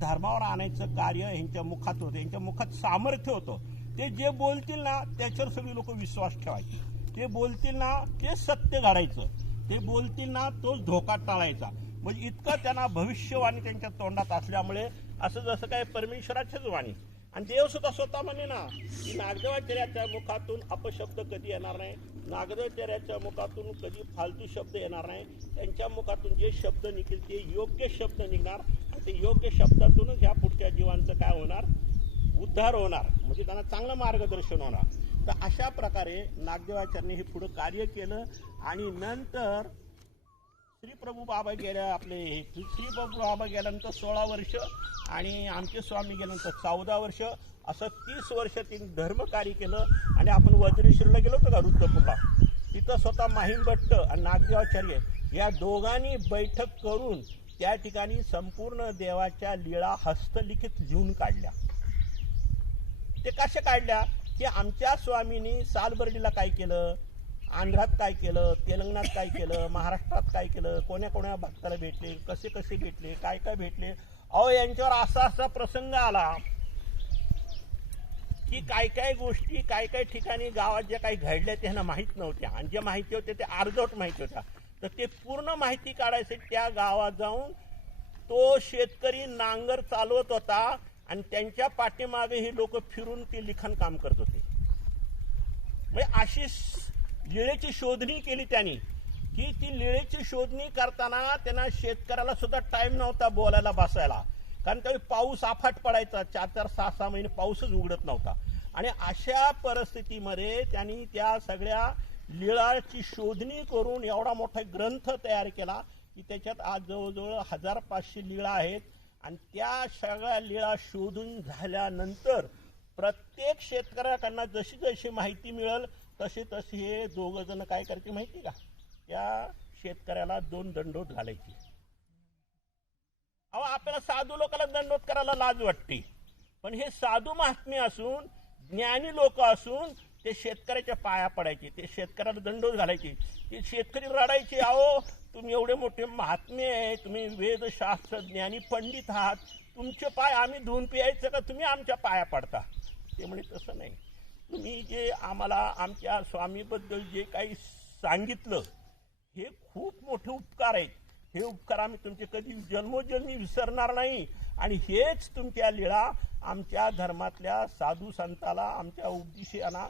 धर्मावर आणायचं कार्य ह्यांच्या मुखात होतं यांच्या मुखात सामर्थ्य होतं. ते जे बोलतील ना त्याच्यावर सगळी लोक विश्वास ठेवायचे. ते बोलतील ना ते सत्य घडायचं. ते बोलतील ना तोच धोका टाळायचा. म्हणजे इतकं त्यांना भविष्यवाणी त्यांच्या तोंडात असल्यामुळे असं जसं काय परमेश्वराच्याच वाणी. आणि देव सुद्धा स्वतः म्हणे ना की नागदेवाचार्याच्या मुखातून अपशब्द कधी येणार नाही? नागदेवाचार्याच्या मुखातून कधी फालतू शब्द येणार नाही? त्यांच्या मुखातून जे शब्द निघतील ते योग्य शब्द निघणार आणि ते योग्य शब्दातूनच ह्या पुढच्या जीवांचं काय होणार? उद्धार होणार. म्हणजे त्यांना चांगलं मार्गदर्शन होणार. तर अशा प्रकारे नागदेवाचार्यांनी हे पुढं कार्य केलं आणि नंतर श्री प्रभू बाबा गेल्या आपले श्री प्रभू बाबा गेल्यानंतर सोळा वर्ष आणि आमचे स्वामी गेल्यानंतर चौदा वर्ष असं तीस वर्ष त्यांनी धर्मकार्य केलं आणि आपण वज्रेश्वरला गेलो होतो का रुद्रपूरला? तिथं स्वतः माहीम भट्ट आणि नागदेवाचार्य या दोघांनी बैठक करून त्या ठिकाणी संपूर्ण देवाच्या लीळा हस्तलिखित लिहून काढल्या. ते कशा काढल्या? की आमच्या स्वामींनी सालबर्डीला काय केलं? आंध्रात काय केलं तेलंगणात काय केलं महाराष्ट्रात काय केलं कोण्या कोण्या भक्ताला भेटले कसे कसे भेटले काय काय भेटले? अहो यांच्यावर असा असा प्रसंग आला की काय काय गोष्टी काय काय ठिकाणी गावात ज्या काही घडल्या त्यांना माहीत नव्हत्या. आणि ज्या माहिती होत्या ते अर्धवट माहिती होत्या तर ते पूर्ण माहिती काढायसाठी त्या गावात जाऊन तो शेतकरी नांगर चालवत होता आणि त्यांच्या पाठीमागे ही लोक फिरून ते लिखाण काम करत होते. म्हणजे अशी लिळेची शोधणी केली त्यांनी. की ती लिळेची शोधणी करताना त्यांना शेतकऱ्याला सुद्धा टाइम नव्हता बोलायला बसायला. कारण काही पाऊस आफाट पडायचा. चार चार सहा सहा महिने पाऊसच उघडत नव्हता. आणि अशा परिस्थितीमध्ये त्यांनी त्या सगळ्या लिळाची शोधणी करून एवढा मोठा ग्रंथ तयार केला की त्याच्यात आज जवळजवळ हजार पाचशे लिळा आहेत. आणि त्या सगळ्या लिळा शोधून झाल्यानंतर प्रत्येक शेतकऱ्याकडनं जशी जशी माहिती मिळेल तसे तसे हे दोघं जण काय करते माहिती का? त्या शेतकऱ्याला दोन दंडोत घालायची. अहो आपल्याला साधू लोकांना दंडोत करायला लाज वाटते. पण हे साधू महात्मे असून ज्ञानी लोक असून ते शेतकऱ्याच्या पाया पडायचे ते शेतकऱ्याला दंडोत घालायचे. ते शेतकरी रडायचे अहो तुम्ही एवढे मोठे महात्मे आहे तुम्ही वेदशास्त्र ज्ञानी पंडित आहात. तुमचे पाय आम्ही धुवून पियायचं का? तुम्ही आमच्या पाया पडता. ते म्हणे तसं नाही. तुम्ही जे आम्हाला आमच्या स्वामीबद्दल जे काही सांगितलं हे खूप मोठे उपकार आहेत. हे उपकार आम्ही तुमचे कधी जन्मोजन्मी विसरणार नाही. आणि हेच तुमच्या लीळा आमच्या धर्मातल्या साधू संताला आमच्या उपदेशांना